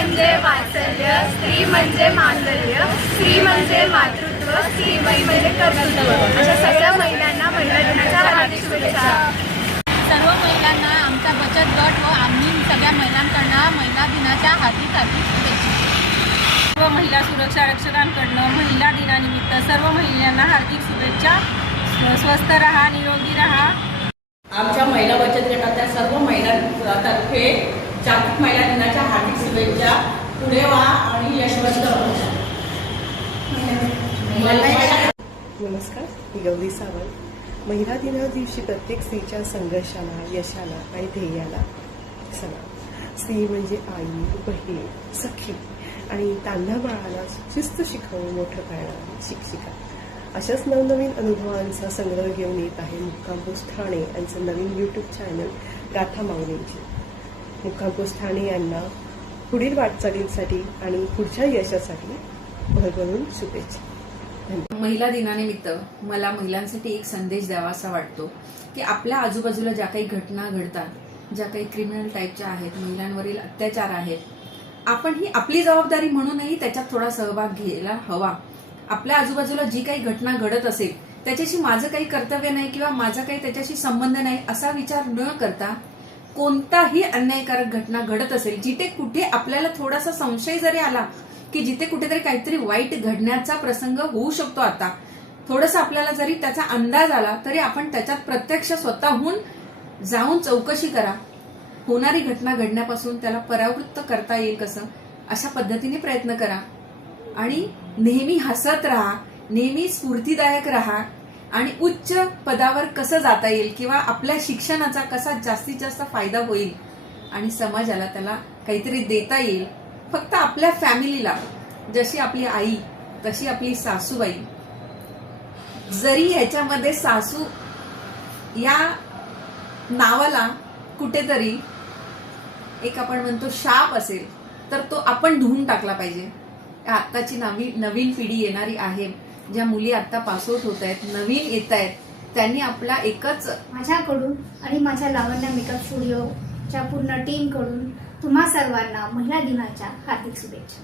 म्हणजे वात्सल्य स्त्री म्हणजे मांगल्य स्त्री म्हणजे मातृत्व स्त्री म्हणजे कर्तृत्व. अशा सगळ्या महिलांना महिला दिनाच्या हार्दिक शुभेच्छा. सर्व महिलांना आमचा बचत गट व आम्ही सगळ्या महिलांकडनं महिला दिनाच्या हार्दिक हार्दिक शुभेच्छा. सर्व महिला सुरक्षा रक्षकांकडनं महिला दिनानिमित्त सर्व महिलांना हार्दिक शुभेच्छा. स्व- स्वस्थ रहा निरोगी रहा. आमच्या महिला बचत गटाच्या सर्व महिलांतर्फे जागतिक महिला दिनाच्या शुभेच्छा. पुढे व्हा आणि यशवंत नमस्कार मी गौरी सावंत. महिला दिना दिवशी प्रत्येक स्त्रीच्या संघर्षाला यशाला आणि ध्येयाला सलाम स्त्री म्हणजे आई बहीण सखी आणि तांधा बाळाला शिस्त शिकवून मोठं करणारी शिक्षिका. अशाच नवनवीन अनुभवांचा संग्रह घेऊन येत आहे मुक्कामपूस ठाणे यांचं नवीन यूट्यूब चॅनल गाथा माऊलींची. मुक्कामपूस ठाणे यांना पुढील वाटचालींसाठी आणि पुढच्या यशासाठी भरभरून शुभेच्छा. महिला दिनानिमित्त मला महिलांसाठी एक संदेश द्यावा असा वाटतो की आपल्या आजूबाजूला ज्या काही घटना घडतात ज्या काही क्रिमिनल टाईपच्या आहेत महिलांवरील अत्याचार आहेत आपण ही आपली जबाबदारी म्हणूनही त्याच्यात थोडा सहभाग घ्यायला हवा. आपल्या आजूबाजूला जी काही घटना घडत असेल त्याच्याशी माझं काही कर्तव्य नाही किंवा माझा काही त्याच्याशी संबंध नाही असा विचार न करता कोणताही अन्यायकारक घटना घडत असेल जिथे कुठे आपल्याला थोडासा संशय जरी आला की जिथे कुठेतरी काहीतरी वाईट घडण्याचा प्रसंग होऊ शकतो आता थोडस आपल्याला जरी त्याचा अंदाज आला तरी आपण त्याच्यात प्रत्यक्ष स्वतःहून जाऊन चौकशी करा. होणारी घटना घडण्यापासून त्याला परावृत्त करता येईल कसं अशा पद्धतीने प्रयत्न करा. आणि नेहमी हसत राहा नेहमी स्फूर्तीदायक राहा आणि उच्च पदावर कसं जाता येईल किंवा आपल्या शिक्षणाचा कसा जास्तीत जास्त फायदा होईल आणि समाजाला त्याला काहीतरी देता येईल फक्त आपल्या फॅमिलीला जशी आपली आई तशी आपली सासूबाई जरी ह्याच्यामध्ये सासू या नावाला कुठेतरी एक आपण म्हणतो शाप असेल तर तो आपण धुवून टाकला पाहिजे. आत्ताची नवी नवीन पिढी येणारी आहे. ज्या मुली आता पासआउट होत आहेत नवीन येत आहेत त्यांनी आपला एकच माझ्याकडून आणि माझ्या लावण्य मेकअप स्टुडिओच्या पूर्ण टीमकडून तुम्हा सर्वांना महिला दिनाच्या हार्दिक शुभेच्छा.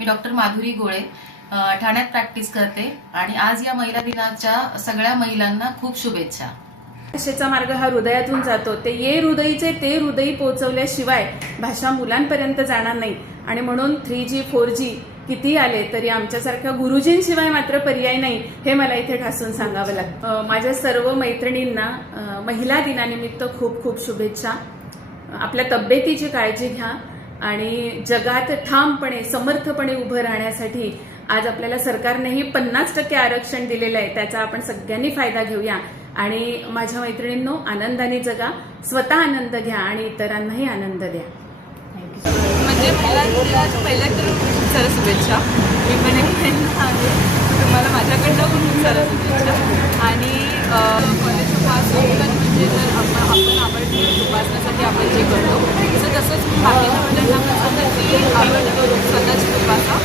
मी डॉक्टर माधुरी गोळे अ, ठाण्यात प्रॅक्टिस करते आणि आज या महिला दिनाच्या सगळ्या महिलांना खूप शुभेच्छा. भाषेचा मार्ग हा हृदयातून जातो. ते ये हृदयीचे ते हृदयी पोहोचवल्याशिवाय भाषा मुलांपर्यंत जाणार नाही. आणि म्हणून थ्री जी फोर जी किती आले तरी आमच्यासारख्या गुरुजींशिवाय मात्र पर्याय नाही हे मला इथे ठासून सांगावं लागतं. माझ्या सर्व मैत्रिणींना महिला दिनानिमित्त खूप खूप शुभेच्छा. आपल्या तब्येतीची काळजी घ्या आणि जगात ठामपणे समर्थपणे उभं राहण्यासाठी आज आपल्याला सरकारनेही पन्नास टक्के आरक्षण दिलेलं आहे त्याचा आपण सगळ्यांनी फायदा घेऊया. आणि माझ्या मैत्रिणींनो आनंदाने जगा स्वतः आनंद घ्या आणि इतरांनाही आनंद द्या. म्हणजे मला पहिल्या तर खूप साऱ्या शुभेच्छा. मी पण एक महिला आहे. तुम्हाला माझ्याकडनं पण खूप साऱ्या शुभेच्छा. आणि कॉलेज पास होऊन म्हणजे जर आपण आपण आवडली उपासण्यासाठी आपण जे करतो. तसं तसंच बाकीच्या मुलांना पण स्वतःची आवड स्वतःची उपासा